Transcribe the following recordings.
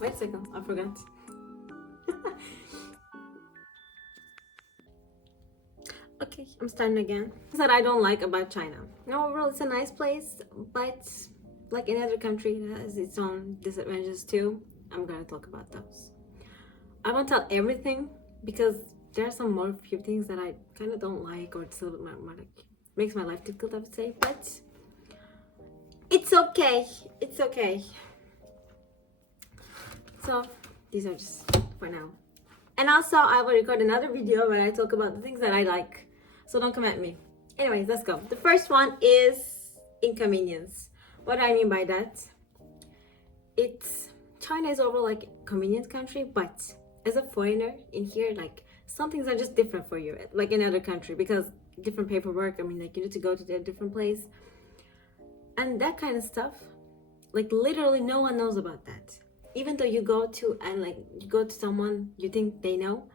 Wait a second, I forgot. Okay, I'm starting again. That I don't like about China. No, overall, it's a nice place, but like any other country, it has its own disadvantages too. I'm gonna talk about those. I won't tell everything because there are some more few things that I kind of don't like, or it's a little bit more like makes my life difficult, I would say. But it's okay. It's okay. So these are just for now. And also, I will record another video where I talk about the things that I like. So don't come at me. Anyways, let's go. The first one is inconvenience. What do I mean by that? China is overall like a convenient country, but as a foreigner in here, like some things are just different for you, like in another country, because different paperwork. I mean, like you need to go to a different place, and that kind of stuff. Like literally, no one knows about that. Even though you go to someone you think they know,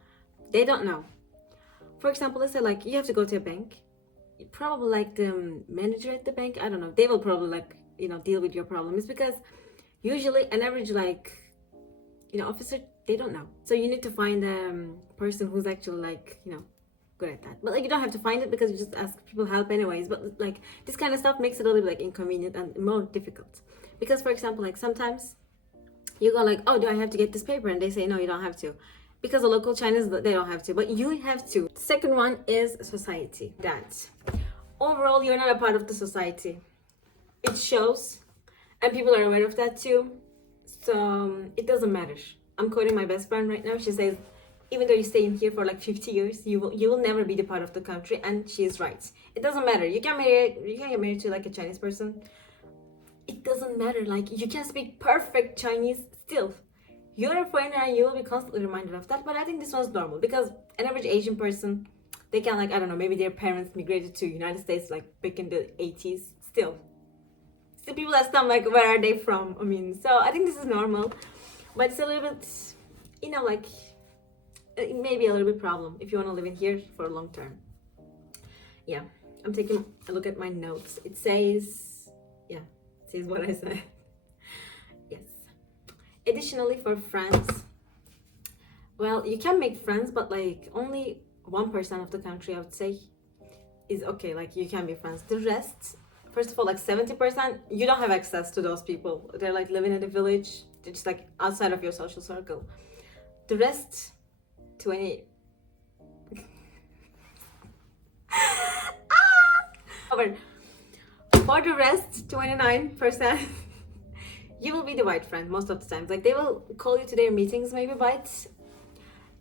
they don't know. For example, let's say like you have to go to a bank. Probably like the manager at the bank, I don't know, they will probably like deal with your problems, because usually an average officer, they don't know. So you need to find a person who's actually good at that. But like you don't have to find it, because you just ask people help anyways. But like this kind of stuff makes it a little bit like inconvenient and more difficult, because for example, like sometimes you go like, oh, do I have to get this paper? And they say no, you don't have to, because the local Chinese, they don't have to, but you have to. Second one is society. That overall you're not a part of the society. It shows, and people are aware of that too. So it doesn't matter. I'm quoting my best friend right now. She says, even though you stay in here for like 50 years, you will never be the part of the country, and she is right. It doesn't matter. You can get married to like a Chinese person. It doesn't matter. Like you can speak perfect Chinese still. You're a foreigner and you will be constantly reminded of that. But I think this was normal, because an average Asian person, they can I don't know, maybe their parents migrated to United States like back in the 80s. Still people ask them like, where are they from? I mean, so I think this is normal, but it's a little bit, like it may be a little bit problem if you want to live in here for a long term. Yeah, I'm taking a look at my notes. It says what I said. Yes. Additionally, for friends, well, you can make friends, but like only 1% of the country, I would say, is okay. Like you can be friends. The rest, first of all, like 70%, you don't have access to those people. They're like living in a village. They're just like outside of your social circle. The rest, 20. For the rest, 29%, you will be the white friend most of the times. Like they will call you to their meetings maybe, but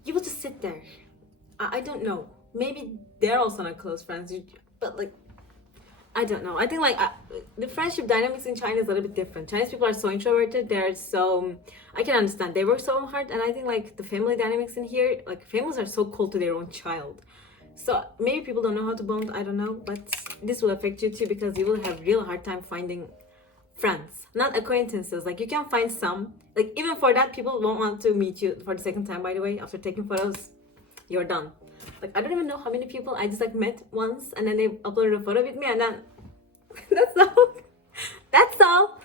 you will just sit there. I don't know. Maybe they're also not close friends, but like I don't know. I think like the friendship dynamics in China is a little bit different. Chinese people are so introverted. They're so, I can understand. They work so hard, and I think like the family dynamics in here, like families are so cold to their own child. So maybe people don't know how to bond. I don't know, but this will affect you too, because you will have real hard time finding friends, not acquaintances. Like you can find some. Like even for that, people won't want to meet you for the second time. By the way, after taking photos, you're done. Like I don't even know how many people I just like met once, and then they uploaded a photo with me, and then that's all. That's all.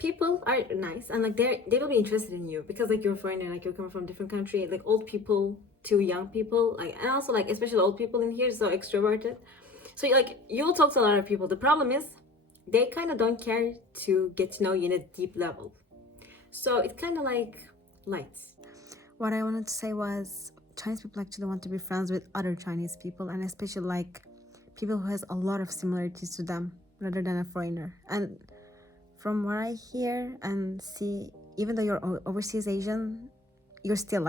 People are nice, and like they will be interested in you, because like you're a foreigner, like you're coming from a different country. Like old people to young people, like, and also like especially old people in here, so extroverted. So like you will talk to a lot of people. The problem is they kind of don't care to get to know you in a deep level. So it's kind of like lights. What I wanted to say was, Chinese people actually want to be friends with other Chinese people, and especially like people who has a lot of similarities to them rather than a foreigner. And from what I hear and see, even though you're overseas Asian, it's still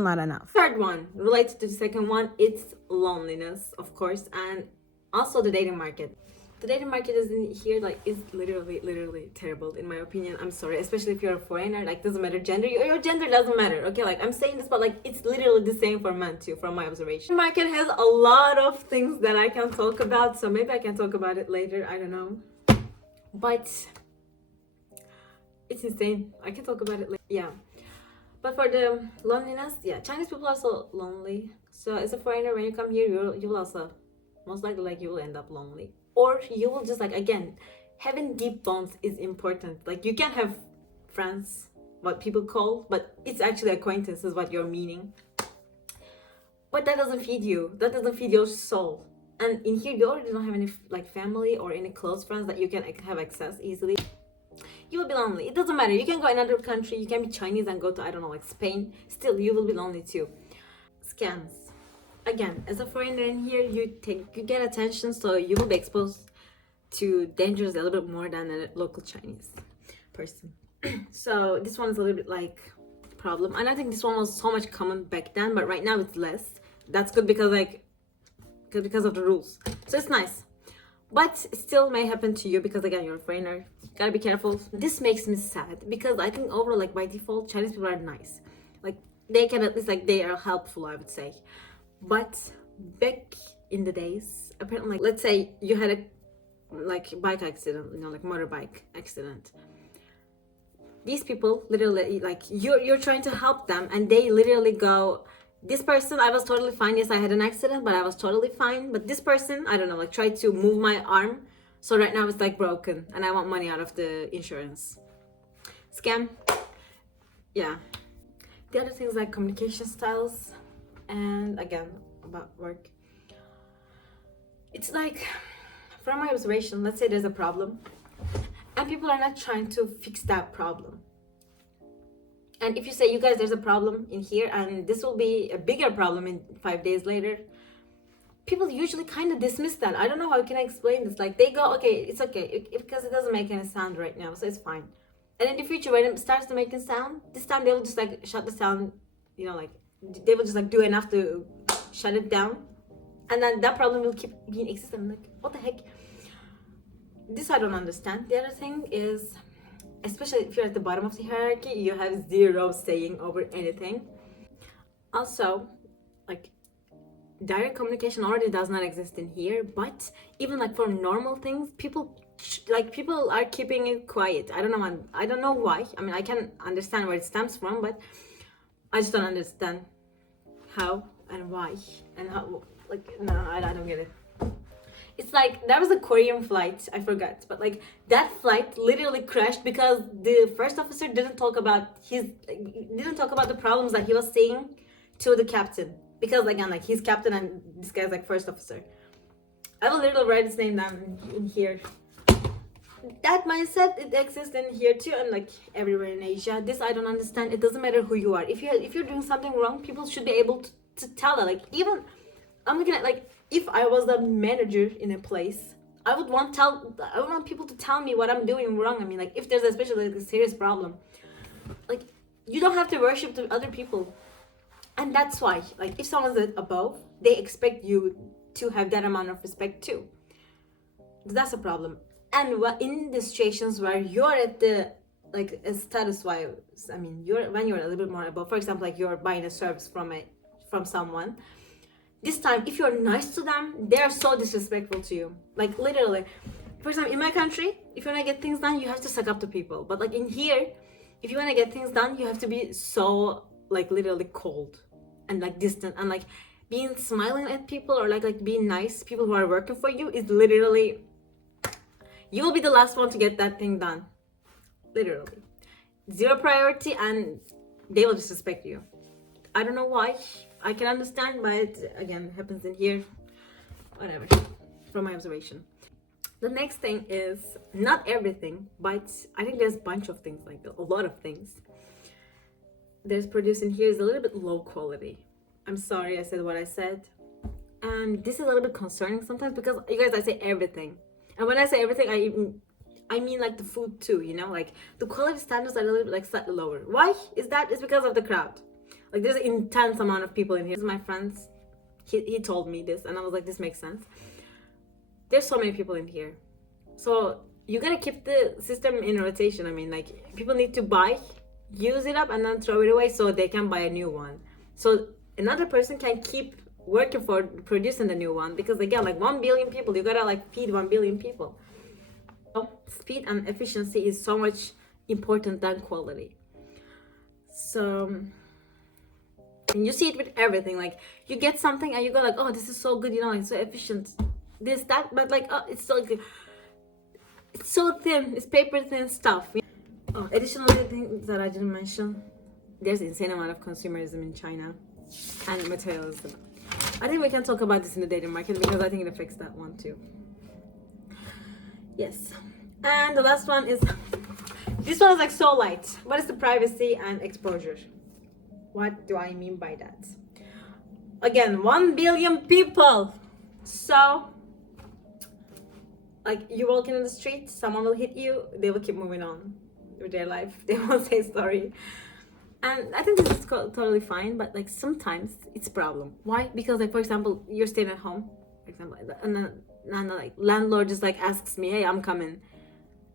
not enough. Third one, related to the second one, it's loneliness, of course, and also the dating market. The dating market is in here is literally terrible in my opinion. I'm sorry, especially if you're a foreigner. Like doesn't matter gender, your gender doesn't matter. Okay, like I'm saying this, but like it's literally the same for men too, from my observation. The market has a lot of things that I can talk about, so maybe I can talk about it later. I don't know, but it's insane. I can talk about it later. Yeah. But for the loneliness, yeah, Chinese people are so lonely. So as a foreigner, when you come here, you will also most likely like you will end up lonely, or you will just like, again, having deep bonds is important. Like you can have friends what people call, but it's actually acquaintance is what you're meaning. But that doesn't feed you. That doesn't feed your soul. And in here, you already don't have any like family or any close friends that you can have access easily. You will be lonely. It doesn't matter. You can go another country. You can be Chinese and go to, I don't know, like Spain. Still, you will be lonely too. Scams. Again, as a foreigner in here, you get attention, so you will be exposed to dangers a little bit more than a local Chinese person. So this one is a little bit like problem, and I think this one was so much common back then, but right now it's less. That's good because because of the rules, so it's nice. But it still may happen to you because again, you're a foreigner. Gotta be careful. This makes me sad because I think overall, like by default, Chinese people are nice. Like they can at least like they are helpful, I would say. But back in the days, apparently, like, let's say you had a like bike accident, you know, like motorbike accident. These people literally like you're trying to help them, and they literally go, this person, I was totally fine. Yes, I had an accident, but I was totally fine. But this person, I don't know, like tried to move my arm, so right now it's like broken, and I want money out of the insurance. Scam. Yeah. The other things like communication styles, and again about work. It's like, from my observation, let's say there's a problem, and people are not trying to fix that problem. And if you say, you guys, there's a problem in here, and this will be a bigger problem in 5 days later, people usually kind of dismiss that. I don't know how I can explain this. Like they go, okay, it's okay, because it doesn't make any sound right now, so it's fine. And in the future, when it starts to make a sound, this time they will just like shut the sound, you know, like they will just like do enough to shut it down, and then that problem will keep being existent. Like, what the heck? This I don't understand. The other thing is, especially if you're at the bottom of the hierarchy, you have zero saying over anything. Also, like direct communication already does not exist in here, but even like for normal things, people are keeping it quiet. I don't know why. I mean, I can understand where it stems from, but I just don't understand how and why and how. Like, no, I don't get it. It's like there was a Korean flight, I forgot, but like that flight literally crashed because the first officer didn't talk about the problems that he was saying to the captain, because again, like he's captain and this guy's like first officer. I will literally write his name down in here. That mindset, it exists in here too, and like everywhere in Asia. This I don't understand. It doesn't matter who you are. If you're doing something wrong, people should be able to tell that. Like, even I'm looking at, like, if I was the manager in a place, I would want people to tell me what I'm doing wrong. I mean, like, if there's especially like a serious problem, like, you don't have to worship the other people. And that's why, like, if someone's above, they expect you to have that amount of respect too. That's a problem. And in the situations where you're at the, like, status-wise, I mean, when you're a little bit more above, for example, like you're buying a service from someone, this time, if you're nice to them, they're so disrespectful to you. Like, literally. For example, in my country, if you want to get things done, you have to suck up to people. But like in here, if you want to get things done, you have to be so, like, literally cold and like distant, and like being smiling at people or like being nice, people who are working for you, is literally, you will be the last one to get that thing done. Literally. Zero priority, and they will disrespect you. I don't know why. I can understand, but again, it happens in here. Whatever. From my observation. The next thing is, not everything, but I think there's a bunch of things, like a lot of things there's produced in here is a little bit low quality. I'm sorry I said what I said. And this is a little bit concerning sometimes, because you guys, I say everything. And when I say everything, I mean like the food too, you know? Like the quality standards are a little bit like slightly lower. Why is that? It's because of the crowd. Like there's an intense amount of people in here. My friends, he told me this, and I was like, this makes sense. There's so many people in here. So you gotta keep the system in rotation. I mean, like, people need to buy, use it up, and then throw it away so they can buy a new one. So another person can keep working for producing the new one, because again, like 1 billion people, you gotta like feed 1 billion people. So speed and efficiency is so much important than quality. So, and you see it with everything. Like, you get something and you go like, oh, this is so good, you know, it's so efficient, this, that, but like, oh, it's so thin, it's paper thin stuff. Oh, additionally, things that I didn't mention, there's insane amount of consumerism in China and materialism. I think we can talk about this in the dating market because I think it affects that one too. Yes. And the last one is, this one is like so light. What is the privacy and exposure? What do I mean by that? Again, 1 billion people. So, like, you walking in the street, someone will hit you, they will keep moving on with their life. They won't say sorry. And I think this is totally fine, but like sometimes it's a problem. Why? Because like, for example, you're staying at home, for example, and then like landlord just like asks me, hey, I'm coming.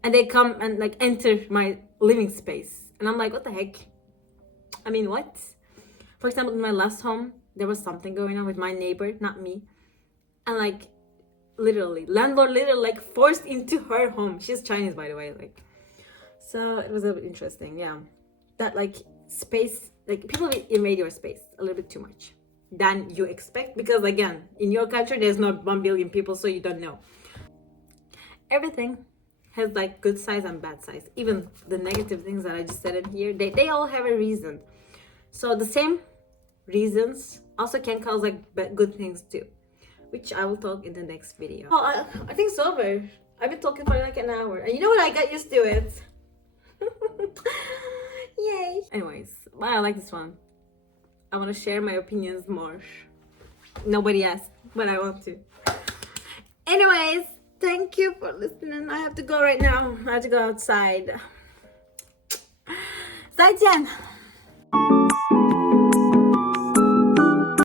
And they come and like enter my living space. And I'm like, what the heck? I mean, what? For example, in my last home, there was something going on with my neighbor, not me. And like, literally, landlord literally like forced into her home. She's Chinese, by the way. Like, so it was a bit interesting, yeah. That like space, like people invade your space a little bit too much than you expect, because again, in your country there's not 1 billion people, so you don't know. Everything has like good sides and bad sides. Even the negative things that I just said in here, they all have a reason. So the same reasons also can cause like good things too, which I will talk in the next video. Oh, I think it's over. I've been talking for like an hour, and you know what, I got used to it. Yay. Anyways, well, I like this one. I want to share my opinions more. Nobody asked, but I want to. Anyways, thank you for listening. I have to go right now. I have to go outside. 再见。